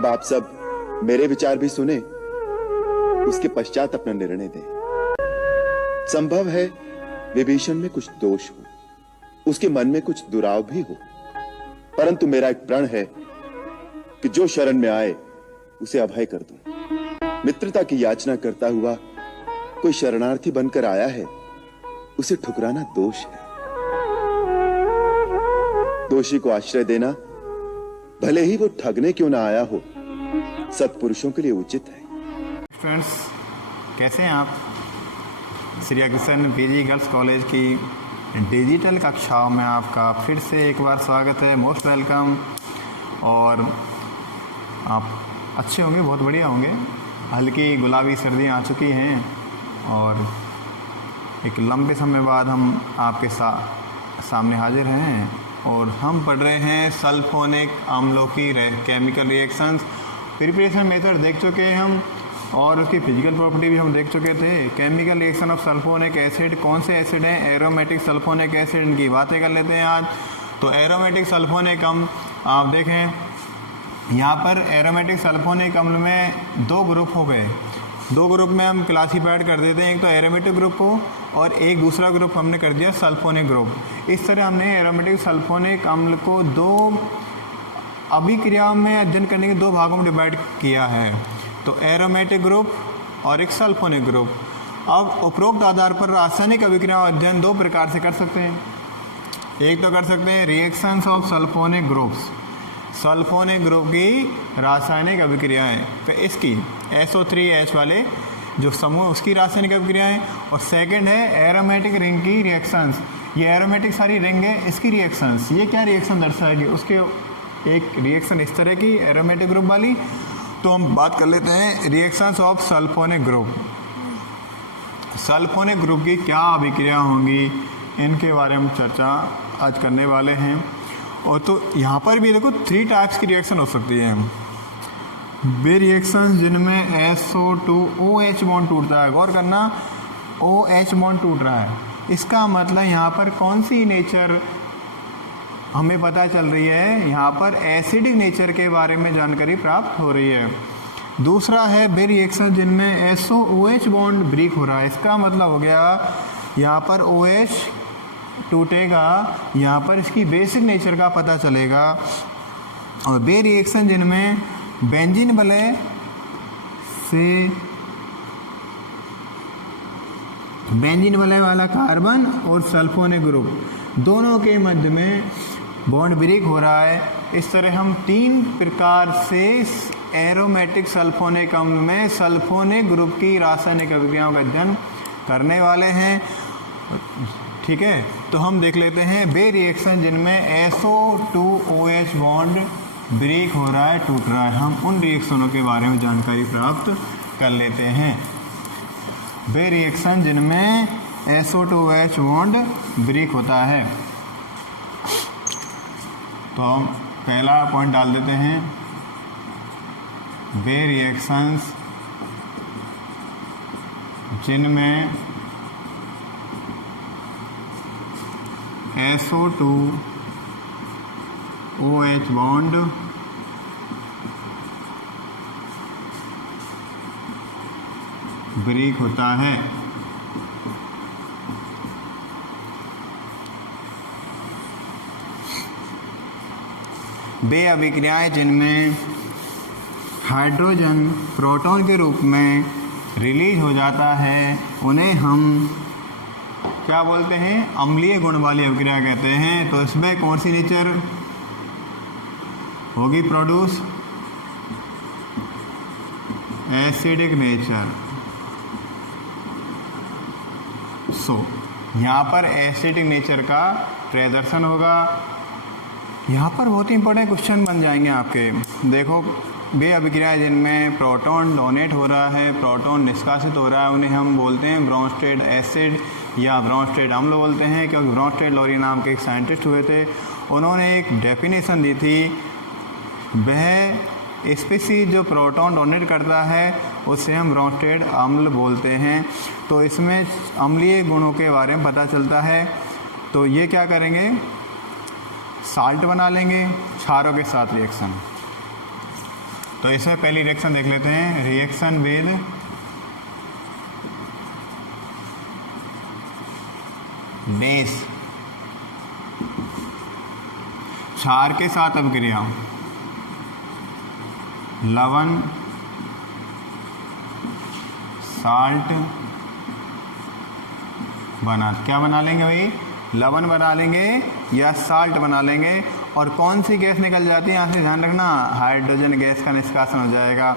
अब आप सब मेरे विचार भी सुने, उसके पश्चात अपना निर्णय दें। संभव है विभीषण में कुछ दोष हो, उसके मन में कुछ दुराव भी हो, परंतु मेरा एक प्रण है कि जो शरण में आए उसे अभय कर दूं। मित्रता की याचना करता हुआ कोई शरणार्थी बनकर आया है, उसे ठुकराना दोष है। दोषी को आश्रय देना, भले ही वो ठगने क्यों ना आया हो, सत्पुरुषों के लिए उचित है। फ्रेंड्स, कैसे हैं आप? Shri Agrasen PG girls college की डिजिटल कक्षाओं में आपका फिर से एक बार स्वागत है। Most welcome. और आप अच्छे होंगे, बहुत बढ़िया होंगे। हल्की गुलाबी सर्दियाँ आ चुकी हैं और एक लंबे समय बाद हम आपके सामने हाजिर हैं और हम पढ़ रहे हैं सल्फोनिक अम्लों की केमिकल रिएक्शंस। प्रिपरेशन मेथड देख चुके हैं हम और उसकी फिजिकल प्रॉपर्टी भी हम देख चुके थे। Chemical reaction of sulphonic acid, कौन से एसिड हैं? एरोमेटिक सल्फोनिक एसिड, इनकी बातें कर लेते हैं आज। तो एरोमेटिक सल्फोनिक अम्ल आप देखें, यहाँ पर एरोमेटिक सल्फोनिक अम्ल में दो ग्रुप हो गए। दो ग्रुप में हम क्लासीफाइड कर देते हैं, एक तो एरोमेटिक ग्रुप को और एक दूसरा ग्रुप हमने कर दिया सल्फोनिक ग्रुप। इस तरह हमने एरोमेटिक सल्फोनिक अम्ल को दो अभिक्रियाओं में अध्ययन करने के दो भागों में डिवाइड किया है, तो एरोमेटिक ग्रुप और एक सल्फोनिक ग्रुप। अब उपरोक्त आधार पर रासायनिक अभिक्रियाओं अध्ययन दो प्रकार से कर सकते हैं। एक तो कर सकते हैं reactions of sulphonic groups, sulphonic group की रासायनिक अभिक्रियाएं, तो इसकी SO3H वाले जो समूह उसकी रासायनिक अभिक्रियाएं। और सेकंड है एरोमेटिक रिंग की रिएक्शंस, ये एरोमेटिक सारी रिंग है, इसकी रिएक्शंस। ये क्या रिएक्शन दर्शाएगी? उसके एक रिएक्शन इस तरह की एरोमेटिक ग्रुप वाली। तो हम बात कर लेते हैं reactions of sulphonic group. Sulphonic group की क्या अभिक्रिया होंगी, इनके बारे में चर्चा आज करने वाले हैं। और तो यहाँ पर भी देखो 3 टाइप्स की रिएक्शन हो सकती है। वे रिएक्शन जिनमें SO2OH बॉन्ड टूटता है, गौर करना OH बॉन्ड टूट रहा है, इसका मतलब यहाँ पर कौन सी नेचर हमें पता चल रही है? यहाँ पर एसिडिक नेचर के बारे में जानकारी प्राप्त हो रही है। दूसरा है वे रिएक्शन जिनमें SOOH बॉन्ड ब्रेक हो रहा है, इसका मतलब हो गया यहाँ पर OH टूटेगा, यहाँ पर इसकी बेसिक नेचर का पता चलेगा। और वे रिएक्शन जिनमें बेंजीन वलय से बेंजीन वलय वाला कार्बन और सल्फोनिक ग्रुप दोनों के मध्य में बॉन्ड ब्रेक हो रहा है। इस तरह हम 3 प्रकार से एरोमेटिक सल्फोनिक अम्ल में सल्फोनिक ग्रुप की रासायनिक अभिक्रियाओं का अध्ययन करने वाले हैं। ठीक है, तो हम देख लेते हैं वे रिएक्शन जिनमें SO2OH बॉन्ड ब्रेक हो रहा है, टूट रहा है। हम उन रिएक्शनों के बारे में जानकारी प्राप्त कर लेते हैं। वे रिएक्शन जिनमें SO2OH बॉन्ड ब्रेक होता है, तो हम पहला पॉइंट डाल देते हैं। वे रिएक्शंस जिनमें SO2OH बॉन्ड ब्रेक होता है। वे अभिक्रियाएं जिनमें हाइड्रोजन प्रोटॉन के रूप में रिलीज हो जाता है, उन्हें हम क्या बोलते हैं? अम्लीय गुण वाली अभिक्रिया कहते हैं। तो इसमें कौन सी नेचर होगी प्रोड्यूस? Acidic nature. यहाँ पर एसिडिक नेचर का प्रदर्शन होगा। यहाँ पर बहुत ही इंपॉर्टेंट क्वेश्चन बन जाएंगे आपके। देखो, वे अभिक्रियाएं जिनमें प्रोटॉन डोनेट हो रहा है, प्रोटॉन निष्कासित हो रहा है, उन्हें हम बोलते हैं ब्रोंस्टेड एसिड या ब्रोंस्टेड अम्ल बोलते हैं। क्योंकि ब्रोंस्टेड लोरी नाम के एक साइंटिस्ट हुए थे, उन्होंने एक डेफिनेशन दी थी, वह स्पीसीज जो प्रोटॉन डोनेट करता है उसे हम ब्रोंस्टेड अम्ल बोलते हैं। तो इसमें अम्लीय गुणों के बारे में पता चलता है। तो ये क्या करेंगे? साल्ट बना लेंगे क्षारों के साथ रिएक्शन। तो इसमें पहली रिएक्शन देख लेते हैं, रिएक्शन विद बेस, क्षार के साथ अभिक्रिया, लवण, साल्ट बना, क्या बना लेंगे भाई, लवण बना लेंगे या साल्ट बना लेंगे। और कौन सी गैस निकल जाती है यहाँ से ध्यान रखना, हाइड्रोजन गैस का निष्कासन हो जाएगा।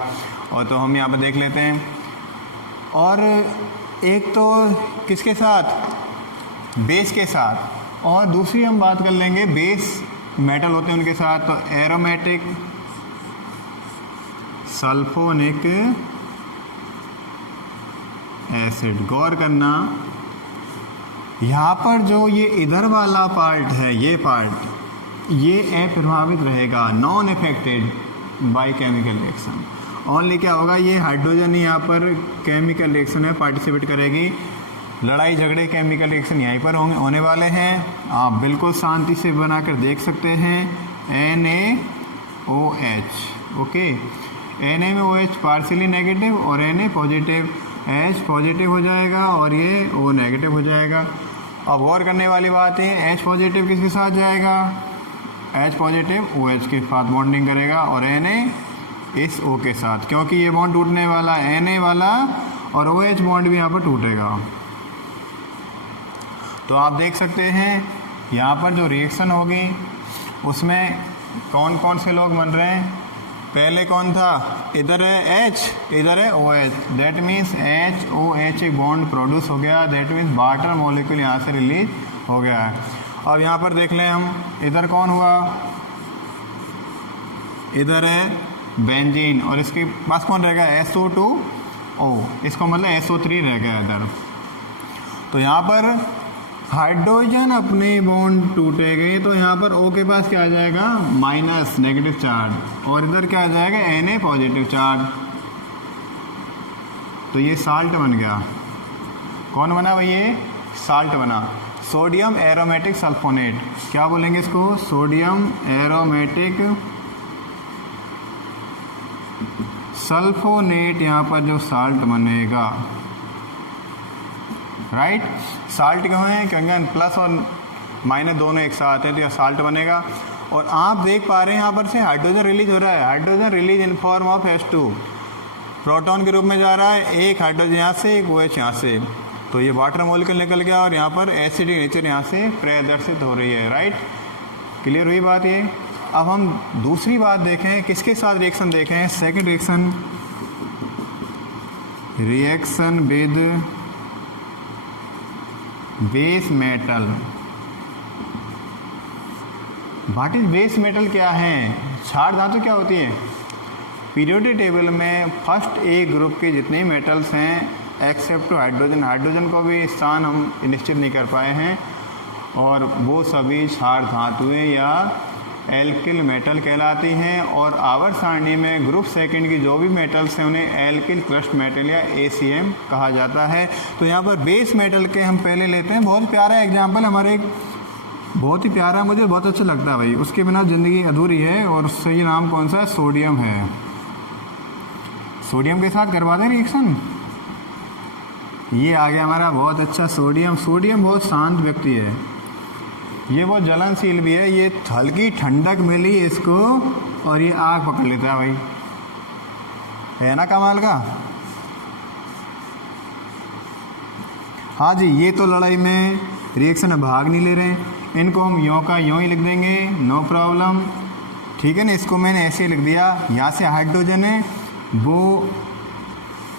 और तो हम यहाँ पर देख लेते हैं। और एक तो किसके साथ, बेस के साथ, और दूसरी हम बात कर लेंगे बेस मेटल होते हैं उनके साथ। तो एरोमेटिक सल्फोनिक एसिड, गौर करना यहाँ पर जो ये इधर वाला पार्ट है, ये पार्ट ये अप्रभावित रहेगा, non affected by chemical reaction. Only क्या होगा, ये हाइड्रोजन यहाँ पर केमिकल रिएक्शन में पार्टिसिपेट करेगी। लड़ाई झगड़े केमिकल रिएक्शन यहीं पर होने वाले हैं, आप बिल्कुल शांति से बनाकर देख सकते हैं। NaOH, ओके, Na में OH पार्शियली नेगेटिव और Na पॉजिटिव, H पॉजिटिव हो जाएगा और ये O नेगेटिव हो जाएगा। अब गौर करने वाली बात है, H पॉजिटिव किसके साथ जाएगा, H पॉजिटिव OH के साथ बॉन्डिंग करेगा और Na इस O के साथ, क्योंकि ये बॉन्ड टूटने वाला Na वाला और OH बॉन्ड भी यहाँ पर टूटेगा। तो आप देख सकते हैं यहाँ पर जो रिएक्शन होगी उसमें कौन कौन से लोग बन रहे हैं। पहले कौन था, इधर है H, इधर है OH, दैट मीन्स HOH एक बॉन्ड प्रोड्यूस हो गया, दैट मीन्स वाटर मॉलिक्यूल यहाँ से रिलीज हो गया है। अब यहाँ पर देख लें हम, इधर कौन हुआ, इधर है बेंजीन और इसके पास कौन रहेगा, SO2O, इसका मतलब SO3 रह गया इधर। तो यहाँ पर हाइड्रोजन अपने बॉन्ड टूटे गए तो यहाँ पर O के पास क्या आ जाएगा, माइनस नेगेटिव चार्ज, और इधर क्या आ जाएगा, Na पॉजिटिव चार्ज। तो ये साल्ट बन गया। कौन बना भाई, ये साल्ट बना, सोडियम एरोमेटिक सल्फोनेट। क्या बोलेंगे इसको, सोडियम एरोमेटिक सल्फोनेट, यहाँ पर जो साल्ट बनेगा, राइट। साल्ट क्यों है, क्योंकि प्लस और माइनस दोनों एक साथ हैं तो यह साल्ट बनेगा। और आप देख पा रहे हैं यहाँ पर से हाइड्रोजन रिलीज हो रहा है, hydrogen release in form of H2, proton के रूप में जा रहा है, एक हाइड्रोजन यहाँ से, एक OH यहाँ से। तो ये वाटर मॉलिक्यूल निकल गया और यहाँ पर एसिडिक नेचर यहाँ से प्रदर्शित हो रही है, राइट। क्लियर हुई बात ये। अब हम दूसरी बात देखें, किसके साथ रिएक्शन देखें, second reaction, reaction with base metal. What is base metal, क्या है, क्षार धातु क्या होती है। पीरियोडिक टेबल में फर्स्ट ए ग्रुप के जितने मेटल्स हैं एक्सेप्ट टू हाइड्रोजन, हाइड्रोजन को भी स्थान हम निश्चित नहीं कर पाए हैं, और वो सभी क्षार धातुएं या एल्किल मेटल कहलाती हैं। और आवर्त सारणी में ग्रुप सेकंड की जो भी मेटल्स हैं उन्हें एल्किल क्रस्ट मेटल या ACM कहा जाता है। तो यहाँ पर बेस मेटल के हम पहले लेते हैं, बहुत प्यारा एग्जाम्पल हमारे, बहुत ही प्यारा, मुझे बहुत अच्छा लगता है भाई, उसके बिना ज़िंदगी अधूरी है। और सही नाम कौन सा है, सोडियम है। सोडियम के साथ करवा दें रिएक्शन, ये आ गया हमारा बहुत अच्छा सोडियम। सोडियम बहुत शांत व्यक्ति है, ये बहुत जलनशील भी है, ये हल्की ठंडक मिली इसको और ये आग पकड़ लेता है भाई, है ना कमाल का। हाँ जी, ये तो लड़ाई में रिएक्शन में भाग नहीं ले रहे हैं, इनको हम यों का यों ही लिख देंगे, नो प्रॉब्लम, ठीक है ना। इसको मैंने ऐसे लिख दिया, यहाँ से हाइड्रोजन है वो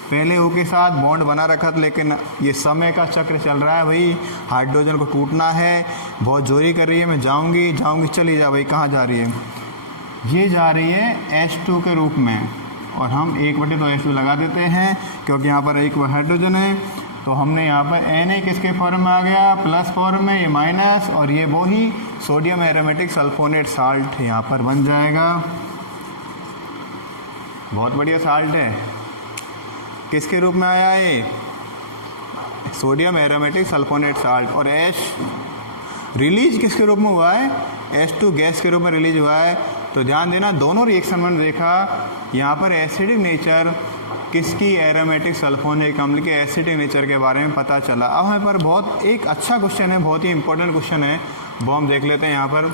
पहले O के साथ बॉन्ड बना रखा था, लेकिन ये समय का चक्र चल रहा है भाई, हाइड्रोजन को टूटना है, बहुत जोरी कर रही है, मैं जाऊंगी, चली जा भाई, कहाँ जा रही है, ये जा रही है H2 के रूप में, और हम 1/2 लगा देते हैं क्योंकि यहाँ पर एक हाइड्रोजन है। तो हमने यहाँ पर Na किसके फॉर्म में आ गया, प्लस फॉर्म में, ये माइनस, और ये वो ही सोडियम एरोमेटिक सल्फोनेट साल्ट यहाँ पर बन जाएगा। बहुत बढ़िया साल्ट है, किसके रूप में आया है, सोडियम एरोमेटिक सल्फोनेट साल्ट। और H रिलीज किसके रूप में हुआ है, H2 गैस के रूप में रिलीज हुआ है। तो ध्यान देना दोनों रिएक्शन में देखा यहाँ पर एसिडिक नेचर किसकी, एरोमेटिक सल्फोनिक अम्ल के एसिडिक नेचर के बारे में पता चला। अब यहाँ पर बहुत एक अच्छा क्वेश्चन है, बहुत ही इंपॉर्टेंट क्वेश्चन है, वो हम देख लेते हैं। यहाँ पर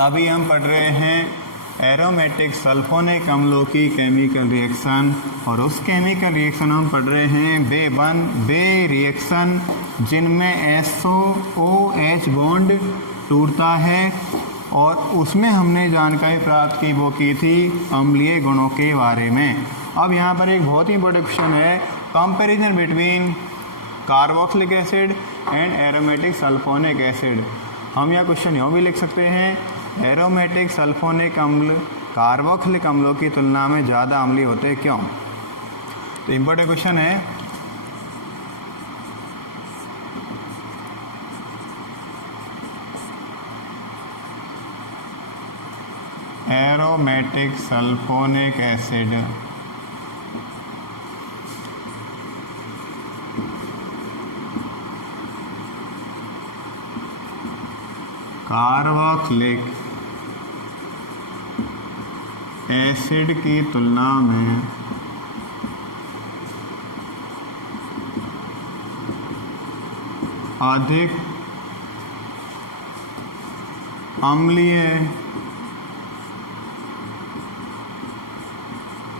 अभी हम पढ़ रहे हैं एरोमेटिक सल्फोनिक अम्लों की केमिकल रिएक्शन, और उस केमिकल रिएक्शन हम पढ़ रहे हैं वे रिएक्शन जिनमें SOOH बॉन्ड टूटता है, और उसमें हमने जानकारी प्राप्त की वो की थी अम्लीय गुणों के बारे में। अब यहाँ पर एक बहुत ही इंपॉर्टेंट क्वेश्चन है, comparison between carboxylic acid and aromatic sulphonic acid. हम यह क्वेश्चन यूँ भी लिख सकते हैं, एरोमेटिक सल्फोनिक अम्ल कार्बोक्सिलिक अम्लों की तुलना में ज़्यादा अम्लीय होते हैं, क्यों? तो इम्पोर्टेंट क्वेश्चन है। Aromatic sulphonic acid carboxylic acid की तुलना में अधिक अम्लीय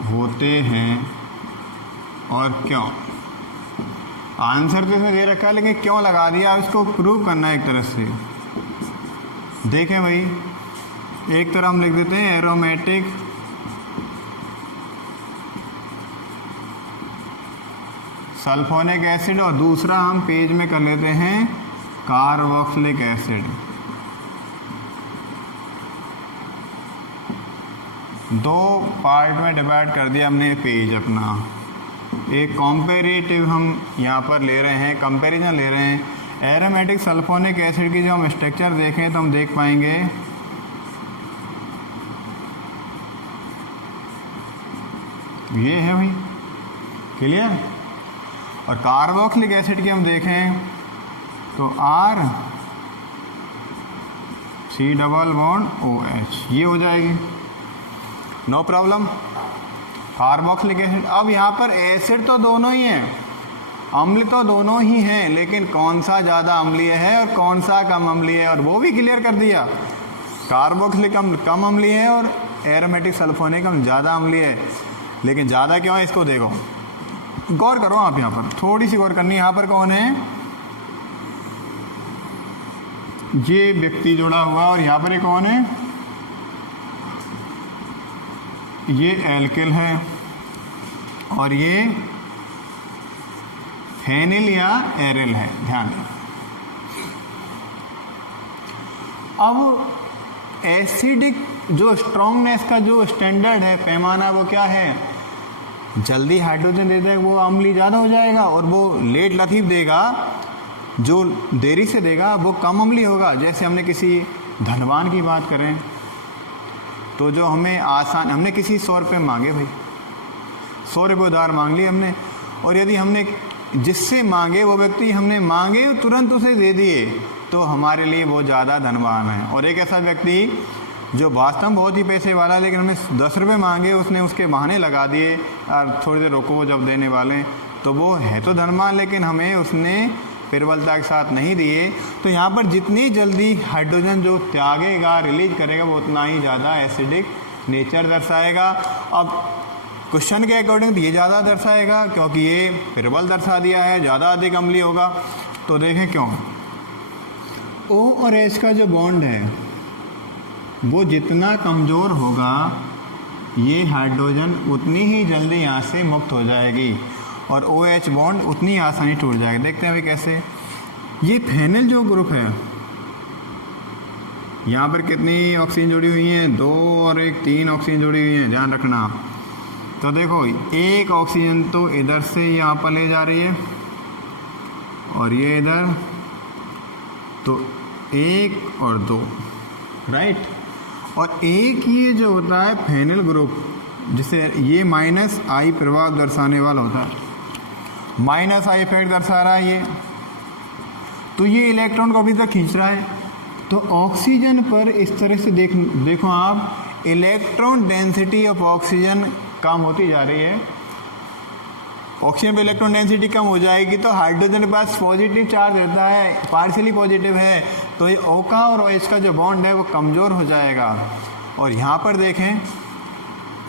होते हैं, और क्यों? आंसर तो इसमें दे रखा है, लेकिन क्यों लगा दिया, इसको प्रूव करना है एक तरह से। देखें भाई, एक तरह हम लिख देते हैं एरोमेटिक सल्फोनिक एसिड, और दूसरा हम पेज में कर लेते हैं कार्बोक्सिलिक एसिड। दो पार्ट में डिवाइड कर दिया हमने पेज अपना। एक कंपैरेटिव हम यहाँ पर ले रहे हैं, कंपैरिजन ले रहे हैं। एरोमेटिक सल्फोनिक एसिड की जो हम स्ट्रक्चर देखें तो हम देख पाएंगे ये है भाई, क्लियर। और कार्बोक्सिलिक एसिड की हम देखें तो RC≡OH ये हो जाएगी, नो प्रॉब्लम। कार्बोक्सिलिक एसिड, अब यहाँ पर एसिड तो दोनों ही हैं, अम्ल तो दोनों ही हैं, लेकिन कौन सा ज़्यादा अम्लीय है और कौन सा कम अम्लीय है, और वो भी क्लियर कर दिया। कार्बोक्सिलिक अम्ल कम अम्लीय है और एरोमेटिक सल्फोनिक अम्ल ज़्यादा अम्लीय है। लेकिन ज़्यादा क्यों है, इसको देखो, गौर करो आप, यहाँ पर थोड़ी सी गौर करनी। यहाँ पर कौन है, ये व्यक्ति जुड़ा हुआ, और यहाँ पर ये कौन है, ये एल्किल है, और ये फेनिल या एरिल है, ध्यान दें। अब एसिडिक जो स्ट्रॉन्गनेस का जो स्टैंडर्ड है, पैमाना, वो क्या है, जल्दी हाइड्रोजन दे देगा वो अम्लीय ज़्यादा हो जाएगा, और वो लेट लतीफ़ देगा जो देरी से देगा वो कम अम्लीय होगा। जैसे हमने किसी धनवान की बात करें तो जो हमें आसान, हमने किसी 100 रुपये मांगे भाई, 100 रुपये उधार मांग लिए हमने, और यदि हमने जिससे मांगे वो व्यक्ति हमने मांगे तुरंत उसे दे दिए, तो हमारे लिए वो ज़्यादा धनवान है। और एक ऐसा व्यक्ति जो वास्तव में बहुत ही पैसे वाला है, लेकिन हमें 10 रुपये मांगे, उसने उसके बहाने लगा दिए और थोड़ी देर रुको जब देने वाले, तो वो है तो धनवान, लेकिन हमें उसने प्रबलता के साथ नहीं दिए। तो यहाँ पर जितनी जल्दी हाइड्रोजन जो त्यागेगा, रिलीज करेगा, वो उतना ही ज़्यादा एसिडिक नेचर दर्शाएगा। अब क्वेश्चन के अकॉर्डिंग तो ये ज़्यादा दर्शाएगा, क्योंकि ये प्रबल दर्शा दिया है, ज़्यादा अधिक अम्लीय होगा। तो देखें क्यों, O और H का जो बॉन्ड है वो जितना कमज़ोर होगा, ये हाइड्रोजन उतनी ही जल्दी यहाँ से मुक्त हो जाएगी, और OH बॉन्ड उतनी आसानी टूट जाएगा। देखते हैं अभी कैसे। ये फेनिल जो ग्रुप है, यहाँ पर कितनी ऑक्सीजन जुड़ी हुई हैं, 2 और 1 3 ऑक्सीजन जुड़ी हुई हैं, ध्यान रखना। तो देखो, एक ऑक्सीजन तो इधर से यहाँ पर ले जा रही है, और ये इधर, तो 1 और 2, राइट। और एक ये जो होता है फेनिल ग्रुप, जिसे ये -I प्रभाव दर्शाने वाला होता है, -I इफेक्ट दर्शा रहा है ये, तो ये इलेक्ट्रॉन को अभी तक खींच रहा है। तो ऑक्सीजन पर इस तरह से देखो आप, इलेक्ट्रॉन डेंसिटी ऑफ ऑक्सीजन कम होती जा रही है। ऑक्सीजन पे इलेक्ट्रॉन डेंसिटी कम हो जाएगी तो हाइड्रोजन के पास पॉजिटिव चार्ज रहता है, पार्शियली पॉजिटिव है, तो ये O का और OH का जो बॉन्ड है वो कमज़ोर हो जाएगा। और यहाँ पर देखें,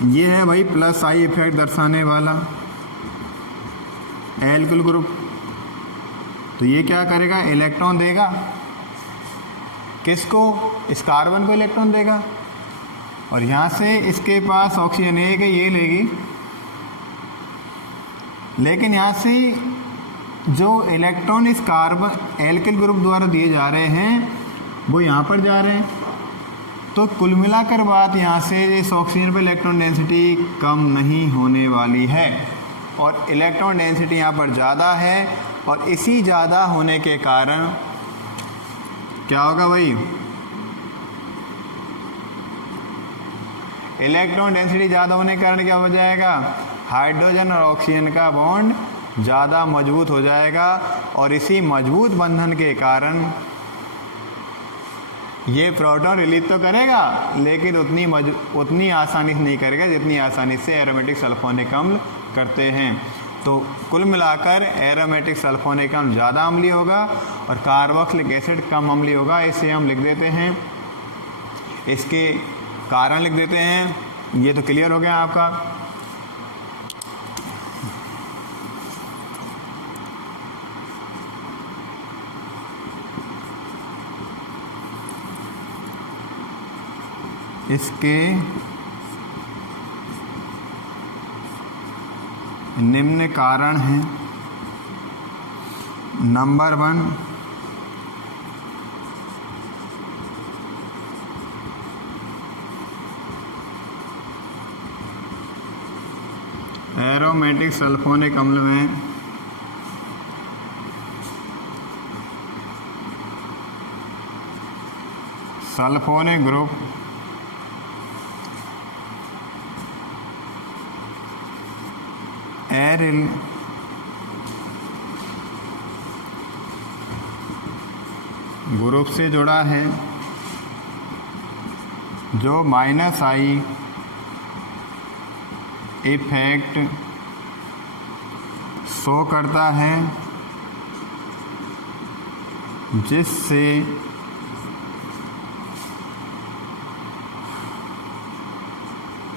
ये है भाई प्लस आई इफेक्ट दर्शाने वाला एल्किल ग्रुप। तो ये क्या करेगा, इलेक्ट्रॉन देगा, किसको, इस कार्बन को इलेक्ट्रॉन देगा, और यहाँ से इसके पास ऑक्सीजन एक है, ये लेगी, लेकिन यहाँ से जो इलेक्ट्रॉन इस कार्बन एल्किल ग्रुप द्वारा दिए जा रहे हैं वो यहाँ पर जा रहे हैं। तो कुल मिलाकर बात यहाँ से इस ऑक्सीजन पर इलेक्ट्रॉन डेंसिटी कम नहीं होने वाली है, और इलेक्ट्रॉन डेंसिटी यहाँ पर ज़्यादा है, और इसी ज़्यादा होने के कारण क्या होगा भाई, इलेक्ट्रॉन डेंसिटी ज़्यादा होने के कारण क्या हो जाएगा, हाइड्रोजन और ऑक्सीजन का बॉन्ड ज़्यादा मजबूत हो जाएगा, और इसी मजबूत बंधन के कारण ये प्रोटॉन रिलीज तो करेगा लेकिन उतनी आसानी से नहीं करेगा जितनी आसानी से एरोमेटिक सल्फोनिक अम्ल करते हैं। तो कुल मिलाकर एरोमेटिक सल्फोनिक अम्ल ज़्यादा अम्लीय होगा और कार्बोक्सिलिक एसिड कम अम्लीय होगा। इसे हम लिख देते हैं, इसके कारण लिख देते हैं। ये तो क्लियर हो गया आपका। इसके निम्न कारण हैं। नंबर 1, एरोमेटिक सल्फोनिक अम्ल में सल्फोनिक ग्रुप एरिल ग्रुप से जुड़ा है, जो -I इफेक्ट शो करता है, जिससे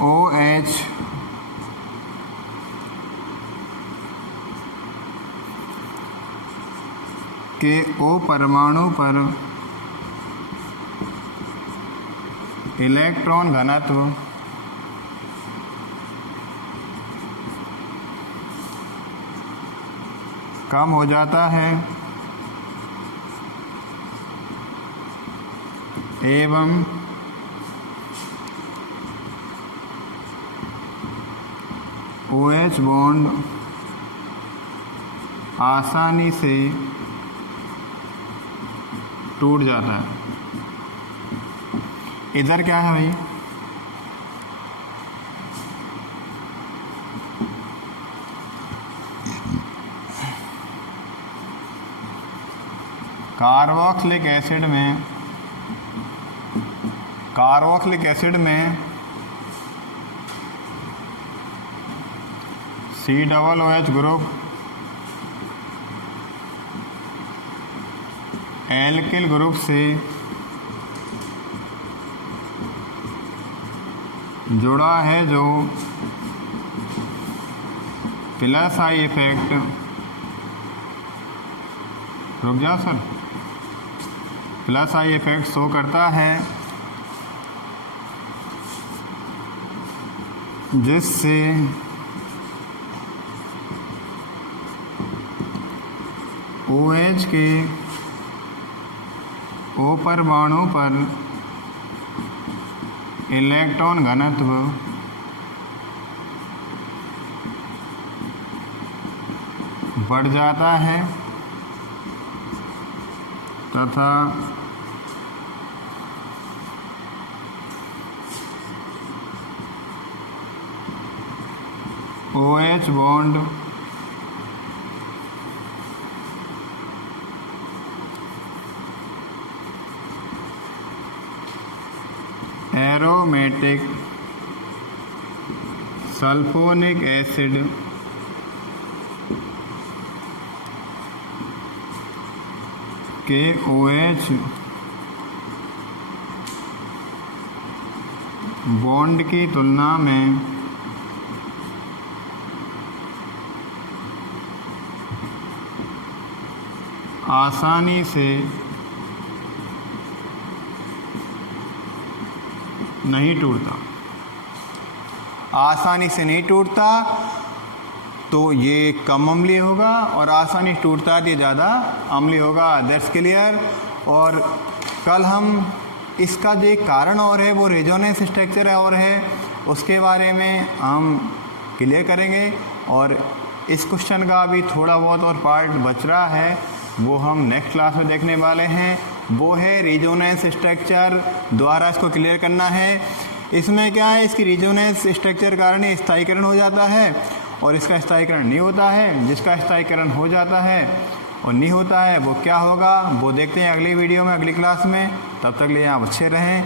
OH के O परमाणु पर इलेक्ट्रॉन घनत्व कम हो जाता है एवं OH बॉन्ड आसानी से टूट जाता है। इधर क्या है भाई, कार्बोक्सिलिक एसिड में COOH ग्रुप एल्किल ग्रुप से जुड़ा है, जो +I इफेक्ट, रुक जाओ सर, +I इफेक्ट शो करता है, जिससे OH के O परमाणु पर इलेक्ट्रॉन घनत्व बढ़ जाता है तथा OH bond arrow aromatic sulphonic acid के OH बॉन्ड की तुलना में आसानी से नहीं टूटता, आसानी से नहीं टूटता, तो ये कम अम्लीय होगा, और आसानी से टूटता है तो ये ज़्यादा अम्लीय होगा। That's clear. और कल हम इसका जो एक कारण और है वो रेजोनेंस स्ट्रक्चर और है, उसके बारे में हम क्लियर करेंगे। और इस क्वेश्चन का अभी थोड़ा बहुत और पार्ट बच रहा है, वो हम नेक्स्ट क्लास में देखने वाले हैं। वो है रेजोनेंस स्ट्रक्चर द्वारा इसको क्लियर करना है। इसमें क्या है, इसकी रेजोनेंस स्ट्रक्चर कारण ही स्थायीकरण हो जाता है, और इसका स्थायीकरण नहीं होता है। जिसका स्थायीकरण हो जाता है और नहीं होता है वो क्या होगा, वो देखते हैं अगली वीडियो में, अगली क्लास में। तब तक लिए आप अच्छे रहें,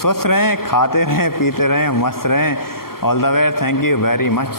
स्वस्थ रहें, खाते रहें, पीते रहें, मस्त रहें। All the way, thank you very much.